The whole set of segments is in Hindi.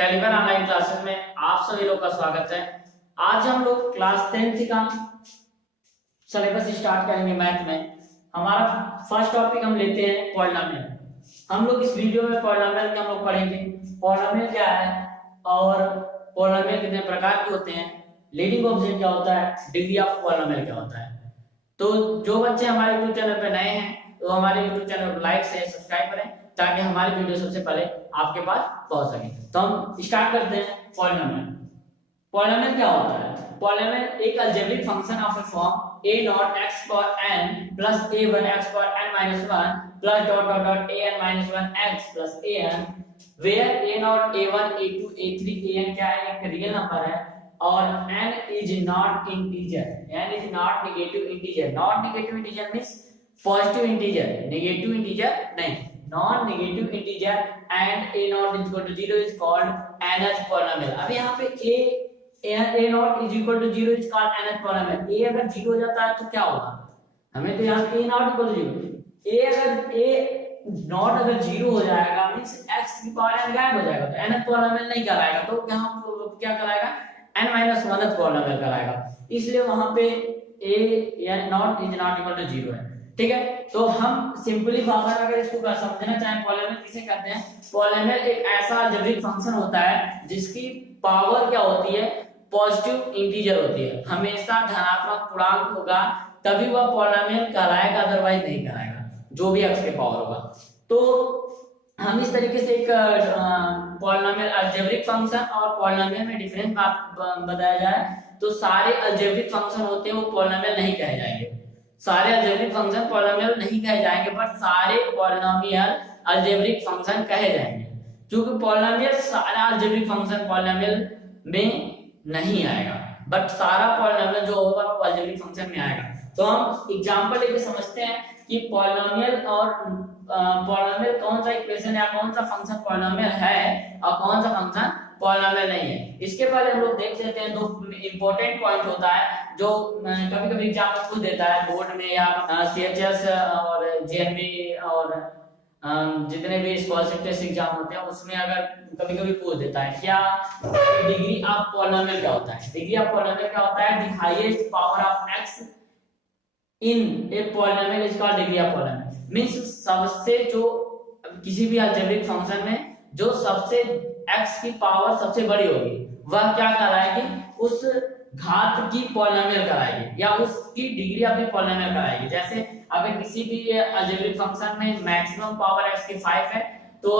कैलिबर ऑनलाइन क्लासेस में आप सभी लोग का स्वागत है। आज हम लोग क्लास 10th का सिलेबस स्टार्ट करेंगे। मैथ में हमारा फर्स्ट टॉपिक हम लेते हैं पॉलिनोमियल। हम लोग इस वीडियो में पॉलिनोमियल के हम लोग पढ़ेंगे पॉलिनोमियल क्या है और पॉलिनोमियल कितने प्रकार के होते हैं, लीडिंग कोएफिशिएंट क्या होता है, डिग्री ऑफ पॉलिनोमियल क्या होता है। तो जो बच्चे हमारे यूट्यूब चैनल पे नए हैं तो हमारे यूट्यूब चैनल को लाइक शेयर सब्सक्राइब करें ताकि हमारी वीडियो सबसे पहले आपके पास पहुंच सके। तो हम स्टार्ट करते हैं पॉलिनोमियल। पॉलिनोमियल क्या होता है? पॉलिनोमियल एक algebraic function of A form a dot x power n plus a1 x power n minus 1 plus dot dot dot a n minus 1 x plus a n where a naught a1 a2 a3 a n क्या है, एक रियल नंबर है और n is not integer, n is not negative integer। Non negative integer means positive integer, negative integer नहीं, non negative integer and a naught is equal to 0 is called nth polynomial। अब यहाँ पे a naught is equal to 0 is called nth polynomial। a अगर 0 हो जाता है तो क्या होगा, हमें तो यहाँ a naught equal to 0, a naught अगर 0 हो जाएगा मींस x की पावर n गायब हो जाएगा तो nth polynomial नहीं कहलाएगा। तो यहाँ क्या कहलाएगा, n minus 1th polynomial कहलाएगा। इसलिए वहां पे a naught is not equal to 0 है। ठीक है, तो हम सिंपली फार्मूला अगर इसको समझना चाहें पॉलिनोमियल किसे कहते हैं, पॉलिनोमियल एक ऐसा अलजेब्रिक फंक्शन होता है जिसकी पावर क्या होती है, पॉजिटिव इंटीजर होती है। हमेशा धनात्मक पूर्णांक होगा तभी वह पॉलिनोमियल कहलाएगा, अदरवाइज नहीं कहलाएगा, जो भी x के पावर होगा। तो हम इस तरीके से एक पॉलिनोमियल अलजेब्रिक फंक्शन और पॉलिनोमियल में डिफरेंस बताया जाए तो सारे अलजेब्रिक फंक्शन होते हैं वो पॉलिनोमियल नहीं कहे जाएंगे, सारे अलजेब्रिक फंक्शन पॉलिनोमियल नहीं कहे जाएंगे, बट सारे पॉलिनोमियल अलजेब्रिक फंक्शन कहे जाएंगे। क्योंकि पॉलिनोमियल सारा अलजेब्रिक फंक्शन पॉलिनोमियल में नहीं आएगा, बट सारा पॉलिनोमियल जो होगा वो अलजेब्रिक फंक्शन में आएगा। तो हम एग्जांपल लेके समझते हैं कि पॉलिनोमियल और पॉलिनोमियल कौन सा इक्वेशन या कौन सा फंक्शन पॉलिनोमियल है और कौन सा फंक्शन पॉलिनोमियल नहीं है। इसके पहले हम लोग देख लेते हैं दो इंपॉर्टेंट पॉइंट होता है जो कभी-कभी एग्जाम में पूछ देता है बोर्ड में या सीएचएस और जेएनबी और जितने भी स्कॉलरशिप टेस्ट एग्जाम होते हैं उसमें अगर कभी-कभी पूछ देता है क्या डिग्री ऑफ पॉलिनोमियल क्या होता है। डिग्री ऑफ पॉलिनोमियल क्या होता है, the highest power of x in a polynomial is called degree of polynomial. Means सबसे जो किसी भी अलजेब्रिक फंक्शन में जो सबसे x की पावर सबसे बड़ी होगी वह क्या कहलाएगी, उस घात की पॉलिनोमियल कहलाएगी या उसकी डिग्री ऑफ द पॉलिनोमियल कहलाएगी। जैसे अगर किसी भी अलजेब्रिक फंक्शन में मैक्सिमम पावर x की 5 है तो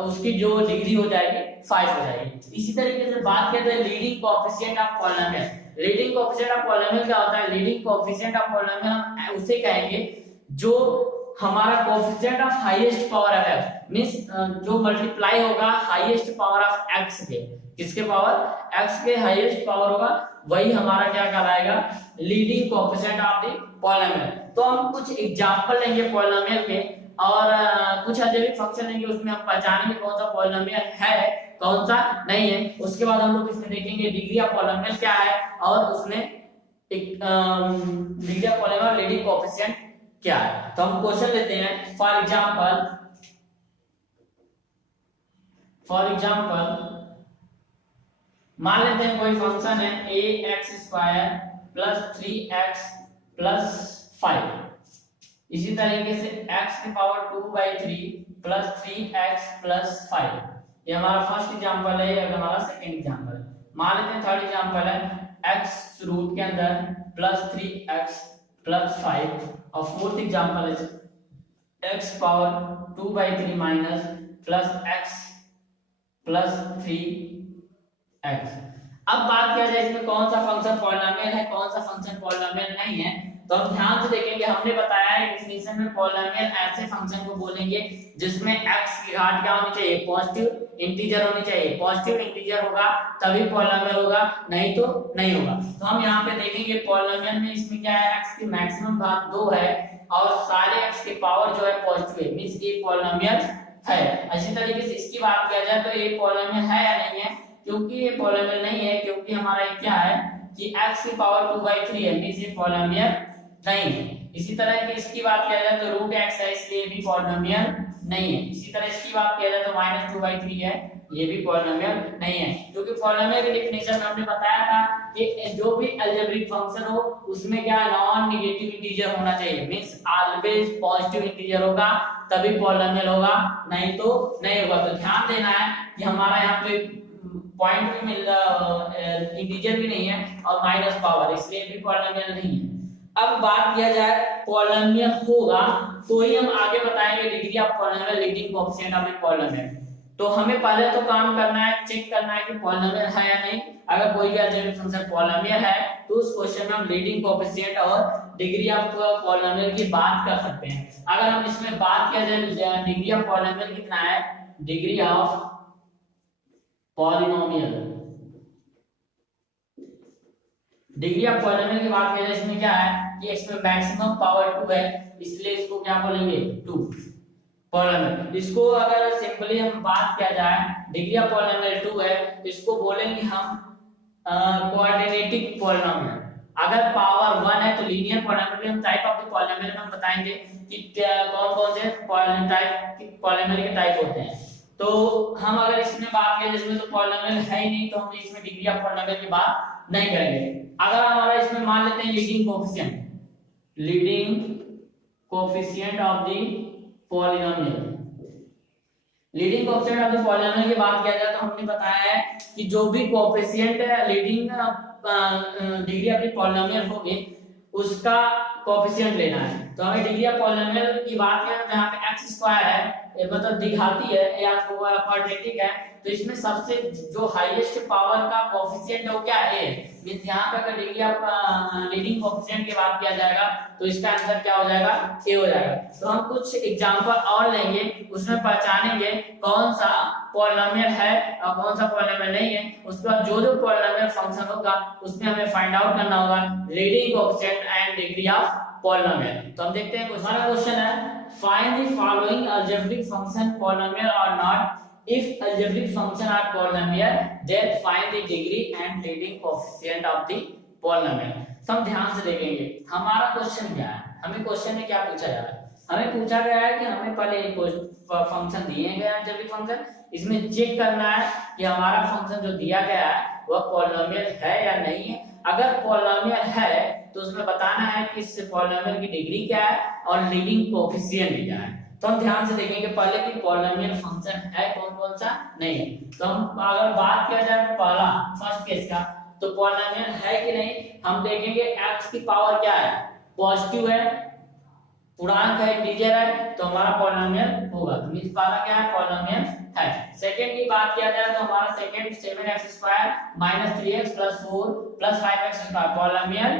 उसकी जो डिग्री हो जाएगी 5 हो जाएगी। इसी तरीके से बात करते हैं leading coefficient of polynomial. Leading coefficient of polynomial क्या होता है, लीडिंग कोएफिशिएंट ऑफ पॉलिनोमियल हम उसे कहेंगे जो हमारा coefficient of highest power of x means जो मल्टीप्लाई होगा हाईएस्ट पावर ऑफ x के, किसके पावर x के हाईएस्ट पावर होगा वही हमारा क्या कहलाएगा, leading coefficient of the polynomial. तो हम कुछ एग्जांपल लेंगे पॉलिनोमियल के और कुछ अलजेब्रिक फंक्शन लेंगे, उसमें हम पहचानेंगे कौन सा पॉलिनोमियल है कौन सा नहीं है। उसके बाद हम लोग इसमें देखेंगे डिग्री ऑफ पॉलिनोमियल क्या है और उसमें एक degree of polynomial leading coefficient क्या है। तो हम क्वेश्चन लेते हैं। फॉर एग्जांपल मान लेते हैं कोई फंक्शन है ax² प्लस 3x प्लस 5। इसी तरीके से x की पावर 2/3 प्लस 3x प्लस 5। ये हमारा फर्स्ट एग्जांपल है, ये हमारा सेकंड एग्जांपल है। मान लेते हैं थर्ड एग्जांपल है x रूट के अंदर प्लस 3x प्लस 5 और फोर्थ एग्जांपल है x power 2/3 minus plus x plus 3x। अब बात किया जाए इसमें कौन सा फंक्शन पॉलिनोमियल है कौन सा फंक्शन पॉलिनोमियल नहीं है, तो हम ध्यान से देखेंगे। हमने बताया है डेफिनेशन में पॉलिनोमियल ऐसे फंक्शन को बोलेंगे जिसमें x की घात क्या होनी चाहिए, पॉजिटिव इंटीजर होनी चाहिए। पॉजिटिव इंटीजर होगा तभी पॉलिनोमियल होगा, नहीं तो नहीं होगा। तो हम यहाँ पे देखेंगे पॉलिनोमियल में इसमें क्या है, x की मैक्सिमम घात 2 है और सारे x की पावर जो है पॉजिटिव है, मींस ये पॉलिनोमियल है। इसी तरीके से इसकी बात किया जाए तो ये पॉलिनोमियल है या नहीं है, क्योंकि ये पॉलिनोमियल नहीं है क्योंकि हमारा क्या है कि x की पावर 2/3 है, मींस ये पॉलिनोमियल नहीं है। इसी तरह की इसकी बात किया जाए तो रूट x है इसलिए भी पॉलिनोमियल नहीं है। इसी तरह इसकी बात किया जाए तो -2/3 है ये भी पॉलिनोमियल नहीं है, क्योंकि पॉलिनोमियल की डेफिनेशन में हमने बताया था कि जो भी अलजेब्रिक फंक्शन हो उसमें क्या नॉन नेगेटिव इंटीजर होना चाहिए, मींस ऑलवेज पॉजिटिव इंटीजर होगा तभी पॉलिनोमियल होगा, नहीं तो नहीं होगा। तो ध्यान देना है कि हमारा यहाँ पे पॉइंट भी मिल इंटीजर भी नहीं है और माइनस पावर, इसलिए भी पॉलिनोमियल नहीं है। अब बात किया जाए पॉलिनोमियल होगा तो ही हम आगे बताएंगे degree of polynomial, leading coefficient of the polynomial. तो हमें पहले तो काम करना है, चेक करना है कि पॉलिनोमियल है या नहीं। अगर कोई भी अलजेब्रिक फंक्शन पॉलिनोमियल है तो उस क्वेश्चन में हम लीडिंग कोएफिशिएंट और डिग्री ऑफ पॉलिनोमियल की बात कर सकते हैं। अगर हम इसमें बात किया जाए डिग्री ऑफ पॉलिनोमियल कितना है, degree of polynomial, degree of polynomial की बात किया जाए इसमें क्या है कि इसमें मैक्सिमम पावर 2 है, इसलिए इसको क्या बोलेंगे 2 पॉलिनोमियल। इसको अगर सिंपली हम बात किया जाए डिग्री ऑफ पॉलिनोमियल 2 है, इसको बोलेंगे हम क्वाड्रेटिक पॉलिनोमियल। अगर पावर 1 है तो लीनियर पॉलिनोमियल। हम टाइप ऑफ द पॉलिनोमियल में हम बताएंगे कि कौन-कौन से पॉलिनोमियल के टाइप होते हैं। तो हम अगर इसमें बात करें जिसमें तो पॉलिनोमियल है ही नहीं तो हम इसमें डिग्री ऑफ पॉलिनोमियल की बात नहीं करेंगे। अगर हमारा इसमें मान लेते हैं leading coefficient of the polynomial, leading coefficient of the polynomial की बात किया जाए तो हमने बताया है कि जो भी coefficient leading degree of the polynomial होगी उसका कोएफिशिएंट लेना है। तो हमें डिग्री ऑफ पॉलिनोमियल की बात करें तो यहाँ पे x² है, मतलब द्विघाती है या क्वाड्रेटिक है, तो इसमें सबसे जो हाईएस्ट पावर का कोएफिशिएंट है वो क्या है, मींस यहाँ पे अगर डिग्री ऑफ लीडिंग कोएफिशिएंट की बात किया जाएगा तो इसका आंसर क्या हो जाएगा, a हो जाएगा। तो हम कुछ एग्जांपल और लेंगे, उसमें पहचानेंगे कौन सा पॉलिनोमियल है और कौन सा पॉलिनोमियल नहीं है। उसके बाद जो जो पॉलिनोमियल फंक्शन होगा उसमें हमें फाइंड आउट करना होगा leading coefficient and degree of polynomial. तो हम देखते हैं हमारा क्वेश्चन है find the following algebraic function polynomial और not. If algebraic function are polynomial, then find the degree and leading coefficient of the polynomial। तो हम ध्यान से देखेंगे हमारा क्वेश्चन क्या है, हमें क्वेश्चन में क्या पूछा जा रहा है। हमें पूछा गया है कि हमें पहले एक फंक्शन दिए गए हैं अलजेब्रिक फंक्शन, इसमें चेक करना है कि हमारा फंक्शन जो दिया गया है वह पॉलिनोमियल है या नहीं है। अगर पॉलिनोमियल है तो उसमें बताना है कि इस पॉलिनोमियल की डिग्री क्या है और लीडिंग कोएफिशिएंट क्या है। तो हम ध्यान से देखेंगे पहले कि पॉलिनोमियल फंक्शन है कौन कौन सा नहीं है। तो हम अगर बात किया जाए पहला फर्स्ट केस का तो पॉलिनोमियल है कि नहीं हम देखेंगे x की पावर क्या है, पॉजिटिव है, पूर्णांक है, इंटीजर है, तो हमारा पॉलिनोमियल होगा। तो मींस पहला क्या है, पॉलिनोमियल है। सेकंड की बात किया जाए तो हमारा second 7x² - 3x + 4 + 5x² polynomial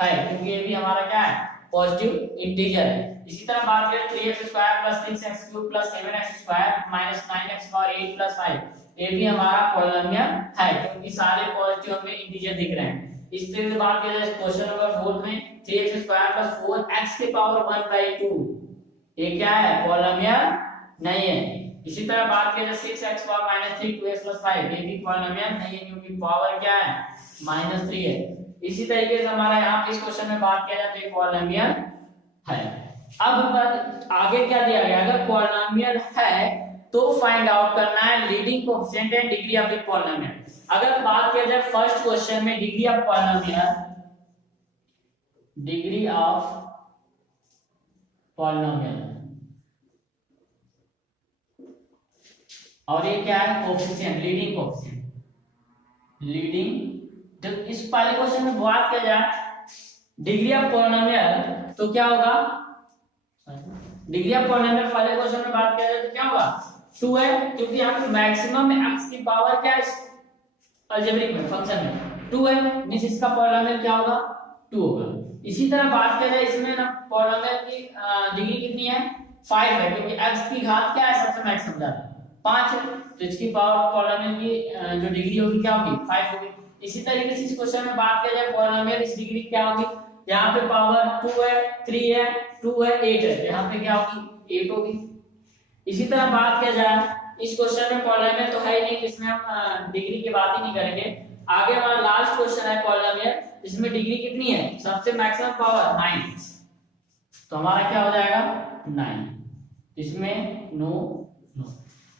है, क्योंकि ये भी हमारा क्या है, पॉजिटिव इंटीजर है। इसी तरह बात करें 3x² + 6x³ + 7x² - 9x और 8 + 5, ये भी हमारा पॉलिनोमियल है क्योंकि सारे पॉजिटिव हमें इंटीजर दिख रहे हैं। इस तरह से बात किया जाए क्वेश्चन नंबर 4 में 3x² + 4x की पावर 1/2, ये क्या है, पॉलिनोमियल नहीं है। इसी तरह बात किया जाए 6x - 3 2x + 5, ये भी पॉलिनोमियल नहीं है क्योंकि पावर क्या है, -3 है। इसी तरीके से हमारा यहाँ पे इस क्वेश्चन में बात किया जाए तो ये पॉलिनोमियल है। अब आगे क्या दिया गया, अगर पॉलिनोमियल है तो फाइंड आउट करना है leading coefficient and degree of the polynomial. अगर बात किया जाए फर्स्ट क्वेश्चन में degree of polynomial, degree of polynomial और ये क्या है, कोएफिशिएंट, लीडिंग कोएफिशिएंट, लीडिंग। तो इस पहले क्वेश्चन में बात किया जाए डिग्री ऑफ पॉलिनोमियल तो क्या होगा, डिग्री ऑफ पॉलिनोमियल पहले क्वेश्चन में बात किया जाए तो क्या होगा, 2 है, क्योंकि यहाँ पे मैक्सिमम में x की पावर क्या है अलजेब्रिक में फंक्शन में 2 है, मींस इसका पॉलिनोमियल क्या होगा, 2 होगा। इसी तरह बात किया जाए इसमें ना पॉलिनोमियल की डिग्री कितनी है, 5 है, क्योंकि x की घात क्या है, सबसे मैक्सिमम ज्यादा 5 है, तो इसकी पावर पॉलिनोमियल की जो डिग्री होगी क्या होगी, 5 होगी। इसी तरीके से इस क्वेश्चन में बात किया जाए पॉलिनोमियल इस डिग्री क्या होगी, यहाँ पे पावर 2 है, 3 है, 2 है, 8 है, यहाँ पे क्या होगी, 8 होगी। इसी तरह बात किया जाए इस क्वेश्चन में पॉलिनोमियल तो है ही नहीं, इसमें हम डिग्री की बात ही नहीं करेंगे। आगे हमारा लास्ट क्वेश्चन है पॉलिनोमियल, इसमें डिग्री कितनी है, सबसे मैक्सिमम पावर 9, तो हमारा क्या हो जाएगा 9, इसमें नो नो।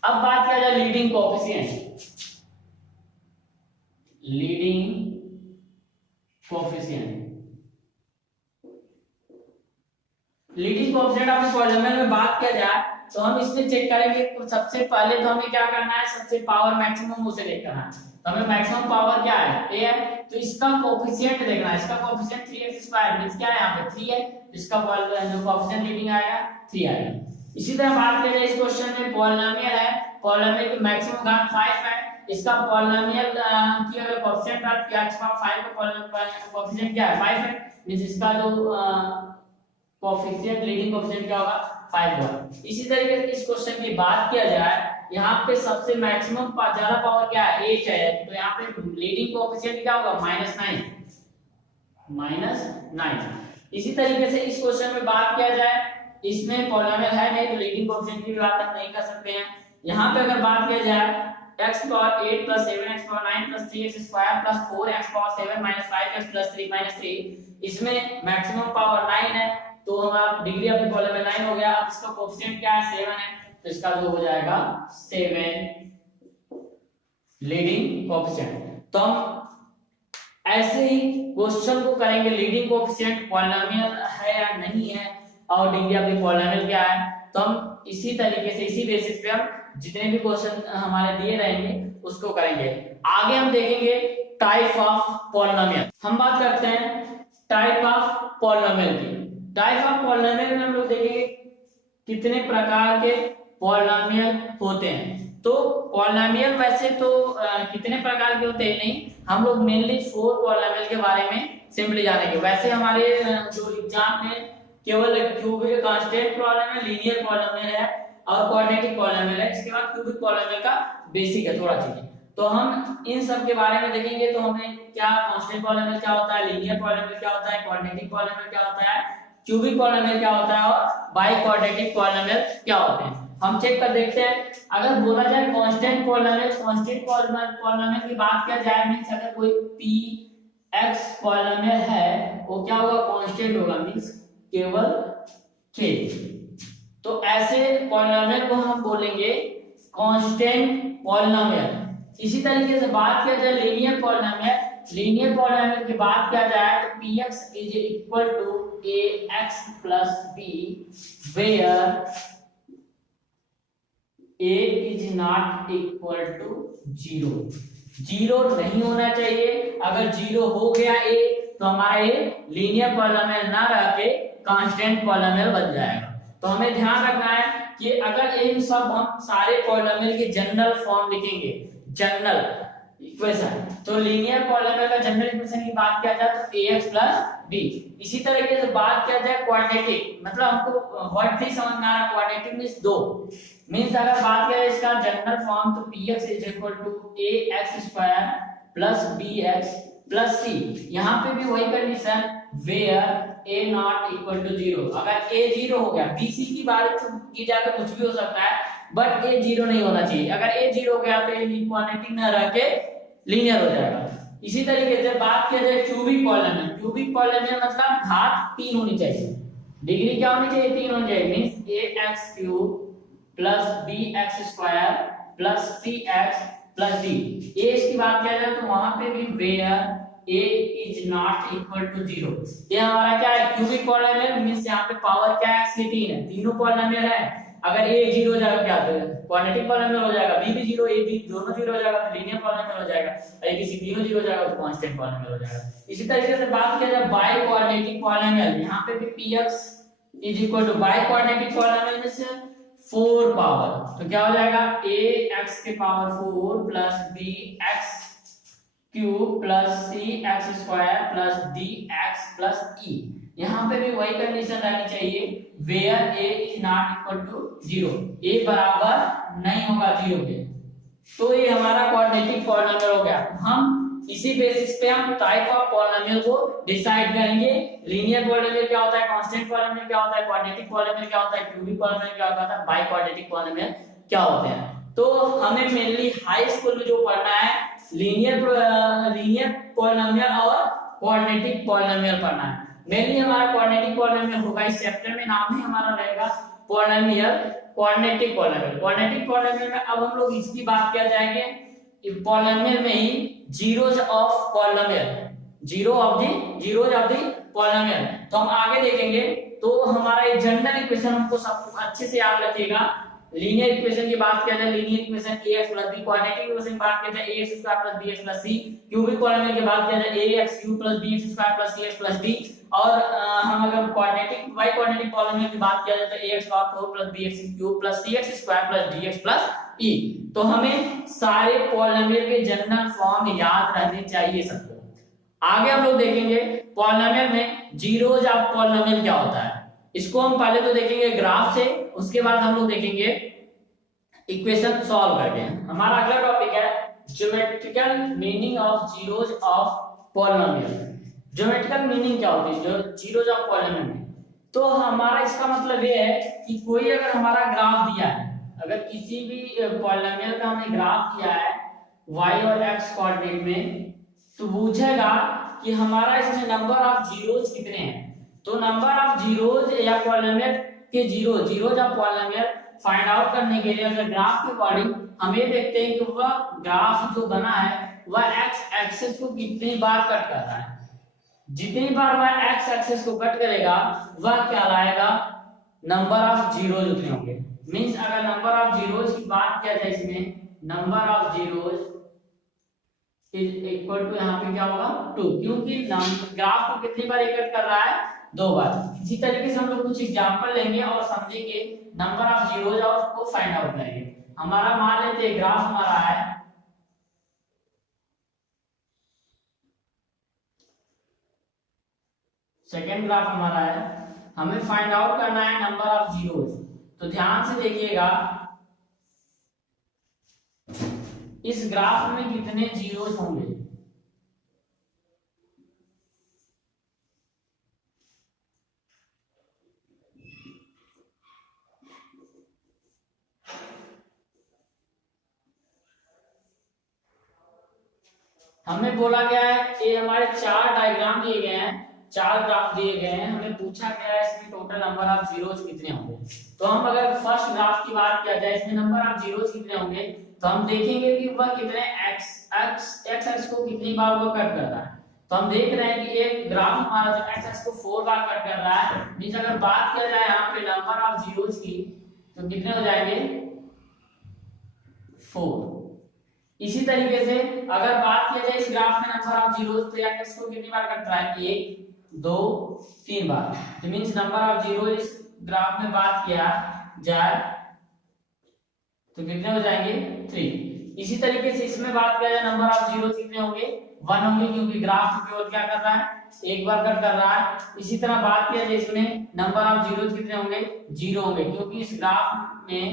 अब बात किया जाए leading coefficient. Leading coefficient, leading coefficient आपने पॉलिनोमियल में बात किया जाए तो हम इसमें चेक करेंगे। तो सबसे पहले तो हमें क्या करना है, सबसे पावर मैक्सिमम उसे लेकर करना है। तो हमें मैक्सिमम पावर क्या है, a है, तो इसका कोएफिशिएंट देखना है। इसका कोएफिशिएंट 3x² मींस क्या है, यहाँ पे 3 है, इसका जो कोएफिशिएंट लीडिंग आएगा 3 आएगा। इसी तरह बात करें इस क्वेश्चन में पॉलिनोमियल है, पॉलिनोमियल की मैक्सिमम घात 5 है, इसका पॉलिनोमियल की अगर कोएफिशिएंट बात किया x पावर 5 का कोएफिशिएंट क्या है 5 है, मींस इसका जो कोएफिशिएंट लीडिंग कोएफिशिएंट क्या होगा 5 होगा। इसी तरीके से इस क्वेश्चन की बात किया जाए, यहाँ पे सबसे मैक्सिमम ज्यादा पावर क्या है 8 है, तो यहाँ पे लीडिंग कोएफिशिएंट क्या होगा -9। इसी तरीके से इस क्वेश्चन में बात किया जाए, इसमें पॉलिनोमियल है नहीं तो लीडिंग कोएफिशिएंट की बात हम नहीं कर सकते हैं। यहाँ पे अगर बात किया जाए x power 8 plus 7x power 9 plus 3x square plus 4x power 7 minus 5x plus 3 minus 3, इसमें मैक्सिमम पावर 9 है, तो हमारा डिग्री ऑफ पॉलिनोमियल 9 हो गया। अब इसका कोएफिशिएंट क्या है 7 है, तो इसका जो हो जाएगा 7 लीडिंग कोएफिशिएंट। तो हम ऐसे ही क्वेश्चन को करेंगे, लीडिंग कोएफिशिएंट पॉलिनोमियल है या नहीं है और डिग्री ऑफ पॉलिनोमियल क्या है। तो हम इसी तरीके से इसी बेसिस पे हम जितने भी क्वेश्चन हमारे दिए रहेंगे उसको करेंगे। आगे हम देखेंगे टाइप ऑफ पॉलिनोमियल। हम बात करते हैं टाइप ऑफ पॉलिनोमियल की। टाइप ऑफ पॉलिनोमियल में हम लोग देखेंगे कितने प्रकार के पॉलिनोमियल होते हैं। तो पॉलिनोमियल वैसे तो कितने प्रकार के होते हैं नहीं, हम लोग मेनली 4 पॉलिनोमियल के बारे में सिंपली जानेंगे। वैसे हमारे जो एग्जाम में केवल cubic constant polynomial, linear polynomial है और क्वाड्रेटिक पॉलिनोमियल है, इसके बाद क्यूबिक पॉलिनोमियल का बेसिक है थोड़ा चीजें। तो हम इन सब के बारे में देखेंगे। तो हमें क्या कांस्टेंट पॉलिनोमियल क्या होता है, लीनियर पॉलिनोमियल क्या होता है, क्वाड्रेटिक पॉलिनोमियल क्या होता है, क्यूबिक पॉलिनोमियल क्या होता है और बाई क्वाड्रेटिक पॉलिनोमियल क्या होते हैं। हम चेक कर देखते हैं। अगर बोला जाए कांस्टेंट पॉलिनोमियल, कांस्टेंट पॉलिनोमियल की बात किया जाए मींस अगर कोई px पॉलिनोमियल है वो क्या होगा, कांस्टेंट होगा, मींस केवल k। तो ऐसे पॉलिनोमियल को हम बोलेंगे कांस्टेंट पॉलिनोमियल। इसी तरीके से बात किया जाए लीनियर पॉलिनोमियल, लीनियर पॉलिनोमियल की बात किया जाए तो px is equal to ax plus b where a is not equal to 0। 0 नहीं होना चाहिए। अगर 0 हो गया a तो हमारा ये लीनियर पॉलिनोमियल ना रह के कांस्टेंट पॉलिनोमियल बन जाएगा। तो हमें ध्यान रखना है कि अगर इन सब हम सारे पॉलिनोमियल की जनरल फॉर्म लिखेंगे, जनरल इक्वेशन, तो लीनियर पॉलिनोमियल का जनरल इक्वेशन की बात किया जाए तो ax plus b। इसी तरीके से बात किया जाए क्वाड्रेटिक, मतलब हमको वर्ड से समझ में आ रहा, क्वाड्रेटिक मींस 2, मींस अगर बात किया इसका जनरल फॉर्म तो px is equal to ax square plus bx plus c। यहाँ पे भी वही condition where a not equal to 0। अगर a 0 हो गया, b c की बात की जाए तो कुछ भी हो सकता है, बट a 0 नहीं होना चाहिए। अगर a 0 हो गया तो ये क्वाड्रेटिक ना रह के लीनियर हो जाएगा। इसी तरीके से बात किया जाए क्यूबिक पॉलिनोमियल, क्यूबिक पॉलिनोमियल मतलब घात 3 होनी चाहिए, डिग्री क्या होनी चाहिए 3 होनी चाहिए, means ax cube plus bx square plus cx plus d। a की बात किया जाए तो वहां पे भी where a is not equal to 0। ये हमारा क्या है, क्यूबिक पॉलिनोमियल, मींस यहाँ पे पावर क्या है 3 है, तीनों पॉलिनोमियल है। अगर a 0 हो जाएगा क्या तो क्वाड्रेटिक पॉलिनोमियल हो जाएगा, b भी 0 a भी दोनों 0 हो जाएगा तो लीनियर पॉलिनोमियल हो जाएगा, और किसी तीनों 0 हो जाएगा तो कांस्टेंट पॉलिनोमियल हो जाएगा। इसी तरीके से बात किया जाए बाई क्वाड्रेटिक पॉलिनोमियल, यहाँ पे भी px is equal to by quadratic polynomial में से 4 पावर, तो क्या हो जाएगा ax के power 4 plus bx cube plus cx square plus dx plus e। यहाँ पे भी वही कंडीशन रहनी चाहिए where a is not equal to 0, a बराबर नहीं होगा 0 के। तो ये हमारा क्वाड्रेटिक पॉलिनोमियल हो गया। हम इसी बेसिस पे हम टाइप ऑफ पॉलिनोमियल को डिसाइड करेंगे। लीनियर पॉलिनोमियल क्या होता है, कांस्टेंट पॉलिनोमियल क्या होता है, क्वाड्रेटिक पॉलिनोमियल क्या होता है, क्यूबिक पॉलिनोमियल क्या होता है, बाई क्वाड्रेटिक पॉलिनोमियल क्या होते हैं। तो हमें मेनली हाई स्कूल में जो पढ़ना है लीनियर पॉलिनोमियल और क्वाड्रेटिक पॉलिनोमियल पढ़ना है। मेनली हमारा क्वाड्रेटिक पॉलिनोमियल होगा इस चैप्टर में, नाम ही हमारा रहेगा polynomial quadratic polynomial. Quadratic polynomial में अब हम लोग इसकी बात किया जाएंगे पॉलिनोमियल में ही zeros of polynomial, zeros of the polynomial. तो हम आगे देखेंगे। तो हमारा ये जनरल इक्वेशन हमको सब अच्छे से याद रखिएगा। लीनियर इक्वेशन की बात किया जाए, linear equation ax + b, quadratic equation की बात किया जाए ax² + bx + c, cubic polynomial की बात किया जाए ax³ + bx² + cx + d, और हम अगर क्वाड्रेटिक बाई क्वाड्रेटिक पॉलिनोमियल की बात किया जाए तो ax⁴ + bx³ + cx² + dx + e। तो हमें सारे पॉलिनोमियल के जनरल फॉर्म याद रहने चाहिए सबको। आगे हम लोग देखेंगे पॉलिनोमियल में जीरोज ऑफ पॉलिनोमियल क्या होता है। इसको हम पहले तो देखेंगे ग्राफ से, उसके बाद हम लोग देखेंगे इक्वेशन सॉल्व करके। हमारा अगला टॉपिक है geometrical meaning of zeros of polynomial. Geometrical meaning क्या होती है जो जीरोज ऑफ पॉलिनोमियल में? तो हमारा इसका मतलब ये है कि कोई अगर हमारा ग्राफ दिया है, अगर किसी भी पॉलिनोमियल का हमें ग्राफ दिया है y और x कोऑर्डिनेट में, तो पूछेगा कि हमारा इसमें नंबर ऑफ जीरोज कितने हैं। तो नंबर ऑफ जीरोज या पॉलिनोमियल के zeros of polynomial find out करने के लिए अगर ग्राफ के अकॉर्डिंग हम ये देखते हैं कि वह ग्राफ जो बना है वह x एक्सिस को कितनी बार कट कर रहा है। जितनी बार वह x एक्सिस को कट करेगा वह क्या लाएगा, नंबर ऑफ जीरोज उतने होंगे। मींस अगर नंबर ऑफ जीरोज की बात किया जाए इसमें number of zeros is equal to यहाँ पे क्या होगा 2, क्योंकि ग्राफ को कितनी बार कट कर रहा है, 2 बार। इसी तरीके से हम लोग कुछ एग्जांपल लेंगे और समझेंगे नंबर ऑफ जीरोज और उसको फाइंड आउट करेंगे। हमारा मान लेते हैं ग्राफ हमारा है सेकेंड ग्राफ हमारा है, हमें फाइंड आउट करना है नंबर ऑफ जीरोज। तो ध्यान से देखिएगा इस ग्राफ में कितने जीरोज होंगे। हमें बोला गया है ये हमारे 4 डायग्राम दिए गए हैं, 4 ग्राफ दिए गए हैं, हमें पूछा गया है इसमें टोटल नंबर ऑफ जीरोज कितने होंगे। तो हम अगर फर्स्ट ग्राफ की बात किया जाए इसमें नंबर ऑफ जीरोज कितने होंगे, तो हम देखेंगे कि वह कितने x एक्स को कितनी बार वो कट कर रहा है। तो हम देख रहे हैं कि एक ग्राफ हमारा जो x एक्स को 4 बार कट कर रहा है। मींस अगर बात किया जाए यहाँ पे नंबर ऑफ जीरोज की तो कितने हो जाएंगे 4। इसी तरीके से अगर बात किया जाए इस ग्राफ में नंबर ऑफ जीरोज तो x को कितनी बार कट रहा है 1 2 3 बार। तो मींस नंबर ऑफ जीरो इस ग्राफ में बात किया जाए तो कितने हो जाएंगे 3। इसी तरीके से इसमें बात किया जाए नंबर ऑफ जीरो कितने होंगे 1 होंगे, क्योंकि ग्राफ केवल क्या कर रहा है 1 बार कट कर रहा है। इसी तरह बात किया जाए इसमें नंबर ऑफ जीरो कितने होंगे 0 होंगे, क्योंकि इस ग्राफ में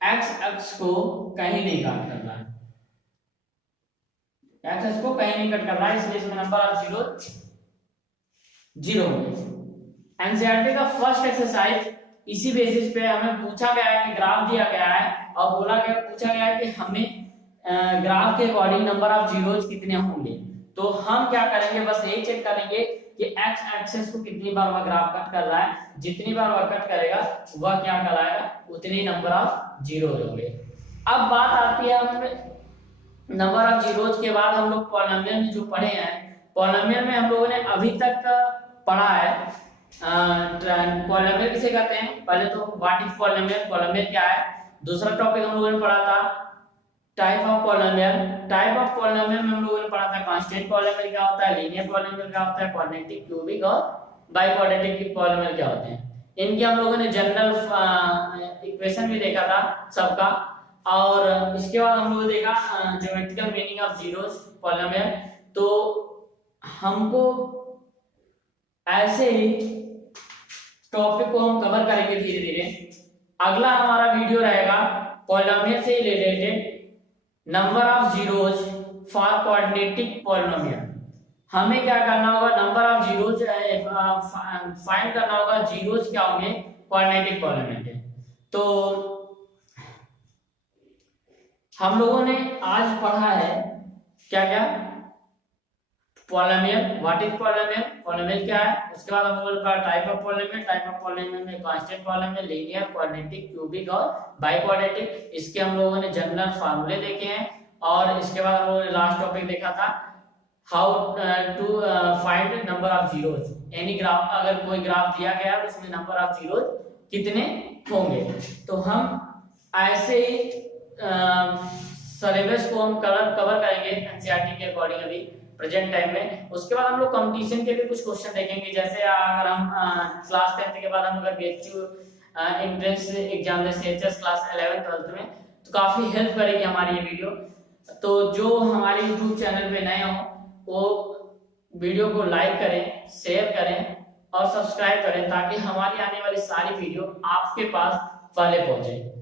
x अक्ष को कहीं नहीं काट कर रहा है, x अक्ष को कहीं नहीं कट कर रहा है, इसलिए इसमें नंबर ऑफ जीरो 0 होंगे। एनसीईआरटी का फर्स्ट एक्सरसाइज इसी बेसिस पे हमें पूछा गया है कि ग्राफ दिया गया है और पूछा गया है कि हमें ग्राफ के अकॉर्डिंग नंबर ऑफ जीरोज कितने होंगे। तो हम क्या करेंगे, बस यही चेक करेंगे कि x एक्सिस को कितनी बार वह ग्राफ कट कर रहा है, जितनी बार वह कट करेगा वह क्या कहलाएगा उतनी नंबर ऑफ जीरोज होंगे। अब बात आती है हमें नंबर ऑफ जीरोज के बाद हम लोग पॉलिनोमियल में जो पढ़े हैं, पॉलिनोमियल में हम लोगों ने अभी तक पढ़ा है पॉलिनोमियल किसे कहते हैं। पहले तो व्हाट इज पॉलिनोमियल, पॉलिनोमियल क्या है। दूसरा टॉपिक हम लोगों ने पढ़ा था type of polynomial. Type of polynomial में हम लोगों ने पढ़ा था कांस्टेंट पॉलिनोमियल क्या होता है, लीनियर पॉलिनोमियल क्या होता है, क्वाड्रेटिक, क्यूबिक और बाई क्वाड्रेटिक पॉलिनोमियल क्या होते हैं। इनकी हम लोगों ने जनरल इक्वेशन भी देखा था सबका, और इसके बाद हम लोगों ने देखा geometrical meaning of zeros polynomial. तो हमको ऐसे ही टॉपिक को हम कवर करेंगे धीरे धीरे। अगला हमारा वीडियो रहेगा पॉलिनोमियल से related number of zeros for quadratic polynomial. हमें क्या करना होगा, नंबर ऑफ जीरोज फाइंड करना होगा, जीरोज क्या होंगे क्वाड्रेटिक पॉलिनोमियल के। तो हम लोगों ने आज पढ़ा है क्या क्या, polynomial, what is polynomial, polynomial क्या है, उसके बाद हम बोल पाए type of polynomial. Type of polynomial में constant polynomial, linear, quadratic, cubic और बाइक्वाड्रेटिक, इसके हम लोगों ने जनरल फार्मूले देखे हैं। और इसके बाद हम लोगों ने लास्ट टॉपिक देखा था how to find number of zeros. Any graph, अगर कोई ग्राफ दिया गया है उसमें नंबर ऑफ जीरोज कितने होंगे। तो हम ऐसे ही सिलेबस को हम कवर करेंगे एनसीईआरटी के अकॉर्डिंग अभी प्रेजेंट टाइम में। उसके बाद हम लोग कंपटीशन के भी कुछ क्वेश्चन देखेंगे, जैसे अगर हम क्लास 10th के बाद हम अगर बीएचयू एंट्रेंस एग्जाम जैसे एचएस क्लास 11th 12th में, तो काफी हेल्प करेगी हमारी ये वीडियो। तो जो हमारे यूट्यूब चैनल पे नए हो वो वीडियो को लाइक करें, शेयर करें और सब्सक्राइब करें, ताकि हमारी आने वाली सारी वीडियो आपके पास पहले पहुंचे।